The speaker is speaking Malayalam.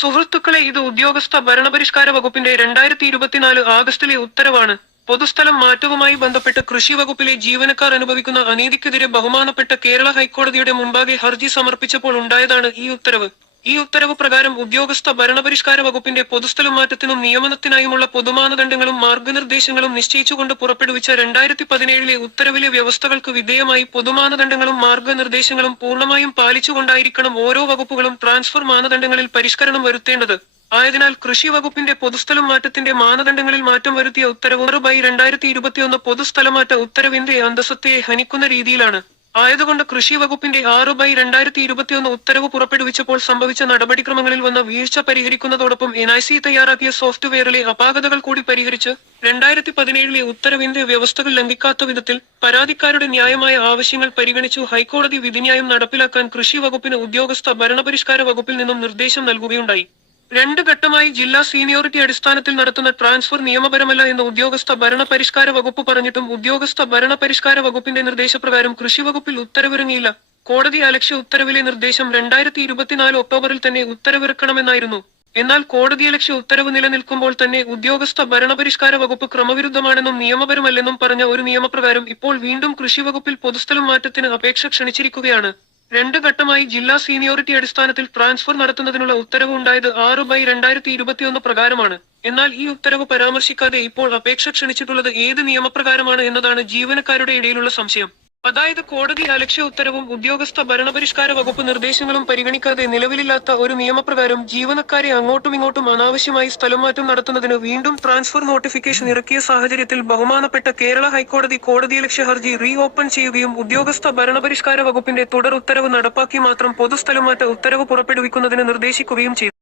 സുഹൃത്തുക്കളെ, ഇത് ഉദ്യോഗസ്ഥ ഭരണപരിഷ്കാര വകുപ്പിന്റെ 2024 ആഗസ്റ്റിലെ ഉത്തരവാണ്. പൊതുസ്ഥലം മാറ്റവുമായി ബന്ധപ്പെട്ട് കൃഷി വകുപ്പിലെ ജീവനക്കാർ അനുഭവിക്കുന്ന അനീതിക്കെതിരെ ബഹുമാനപ്പെട്ട കേരള ഹൈക്കോടതിയുടെ മുമ്പാകെ ഹർജി സമർപ്പിച്ചപ്പോൾ ഉണ്ടായതാണ് ഈ ഉത്തരവ്. ഈ ഉത്തരവ് പ്രകാരം ഉദ്യോഗസ്ഥ ഭരണപരിഷ്കാര വകുപ്പിന്റെ പൊതുസ്ഥലം മാറ്റത്തിനും നിയമനത്തിനായുമുള്ള പൊതുമാനദണ്ഡങ്ങളും മാർഗനിർദ്ദേശങ്ങളും നിശ്ചയിച്ചുകൊണ്ട് പുറപ്പെടുവിച്ച 2017 ഉത്തരവിലെ വ്യവസ്ഥകൾക്ക് വിധേയമായി പൊതുമാനദണ്ഡങ്ങളും മാർഗനിർദ്ദേശങ്ങളും പൂർണ്ണമായും പാലിച്ചുകൊണ്ടായിരിക്കണം ഓരോ വകുപ്പുകളും ട്രാൻസ്ഫർ മാനദണ്ഡങ്ങളിൽ പരിഷ്കരണം വരുത്തേണ്ടത്. ആയതിനാൽ കൃഷി വകുപ്പിന്റെ പൊതുസ്ഥലം മാറ്റത്തിന്റെ മാനദണ്ഡങ്ങളിൽ മാറ്റം വരുത്തിയ ഉത്തരവ് 6/2021 പൊതുസ്ഥലമാറ്റ ഉത്തരവിന്റെ അന്തസ്സത്തെ ഹനിക്കുന്ന രീതിയിലാണ്. ആയതുകൊണ്ട് കൃഷി വകുപ്പിന്റെ 6/2021 ഉത്തരവ് പുറപ്പെടുവിച്ചപ്പോൾ സംഭവിച്ച നടപടിക്രമങ്ങളിൽ വന്ന വീഴ്ച പരിഹരിക്കുന്നതോടൊപ്പം NIC തയ്യാറാക്കിയ സോഫ്റ്റ്വെയറിലെ അപാകതകൾ കൂടി പരിഹരിച്ച് 2017 ഉത്തരവിന്റെ വ്യവസ്ഥകൾ ലംഘിക്കാത്ത വിധത്തിൽ പരാതിക്കാരുടെ ന്യായമായ ആവശ്യങ്ങൾ പരിഗണിച്ചു ഹൈക്കോടതി വിധിന്യായം നടപ്പിലാക്കാൻ കൃഷി വകുപ്പിന് ഉദ്യോഗസ്ഥ ഭരണപരിഷ്കാര വകുപ്പിൽ നിന്നും നിർദ്ദേശം നൽകുകയുണ്ടായി. 2 ഘട്ടമായി ജില്ലാ സീനിയോറിറ്റി അടിസ്ഥാനത്തിൽ നടത്തുന്ന ട്രാൻസ്ഫർ നിയമപരമല്ല എന്ന് ഉദ്യോഗസ്ഥ ഭരണപരിഷ്കാര വകുപ്പ് പറഞ്ഞിട്ടും ഉദ്യോഗസ്ഥ ഭരണപരിഷ്കാര വകുപ്പിന്റെ നിർദ്ദേശപ്രകാരം കൃഷി വകുപ്പിൽ ഉത്തരവിറങ്ങിയില്ല. കോടതി അലക്ഷ്യ ഉത്തരവിലെ നിർദ്ദേശം 2024 ഒക്ടോബറിൽ തന്നെ ഉത്തരവിറക്കണമെന്നായിരുന്നു. എന്നാൽ കോടതിയലക്ഷ്യ ഉത്തരവ് നിലനിൽക്കുമ്പോൾ തന്നെ ഉദ്യോഗസ്ഥ ഭരണപരിഷ്കാര വകുപ്പ് ക്രമവിരുദ്ധമാണെന്നും നിയമപരമല്ലെന്നും പറഞ്ഞ ഒരു നിയമപ്രകാരം ഇപ്പോൾ വീണ്ടും കൃഷി വകുപ്പിൽ പൊതുസ്ഥലം മാറ്റത്തിന് അപേക്ഷ ക്ഷണിച്ചിരിക്കുകയാണ്. 2 ഘട്ടമായി ജില്ലാ സീനിയോറിറ്റി അടിസ്ഥാനത്തിൽ ട്രാൻസ്ഫർ നടത്തുന്നതിനുള്ള ഉത്തരവ് ഉണ്ടായത് 6/2021 പ്രകാരമാണ്. എന്നാൽ ഈ ഉത്തരവ് പരാമർശിക്കാതെ ഇപ്പോൾ അപേക്ഷ ക്ഷണിച്ചിട്ടുള്ളത് ഏത് നിയമപ്രകാരമാണ് എന്നതാണ് ജീവനക്കാരുടെ ഇടയിലുള്ള സംശയം. അതായത് കോടതി അലക്ഷ്യ ഉത്തരവും ഉദ്യോഗസ്ഥ ഭരണപരിഷ്കാര വകുപ്പ് നിർദ്ദേശങ്ങളും പരിഗണിക്കാതെ നിലവിലില്ലാത്ത ഒരു നിയമപ്രകാരം ജീവനക്കാരെ അങ്ങോട്ടുമിങ്ങോട്ടും അനാവശ്യമായി സ്ഥലംമാറ്റം നടത്തുന്നതിന് വീണ്ടും ട്രാൻസ്ഫർ നോട്ടിഫിക്കേഷൻ ഇറക്കിയ സാഹചര്യത്തിൽ ബഹുമാനപ്പെട്ട കേരള ഹൈക്കോടതി കോടതിയലക്ഷ്യ ഹർജി റീ ഓപ്പൺ ചെയ്യുകയും ഉദ്യോഗസ്ഥ ഭരണപരിഷ്കാര വകുപ്പിന്റെ തുടർ ഉത്തരവ് നടപ്പാക്കി മാത്രം പൊതുസ്ഥലംമാറ്റ ഉത്തരവ് പുറപ്പെടുവിക്കുന്നതിന് നിർദ്ദേശിക്കുകയും ചെയ്തു.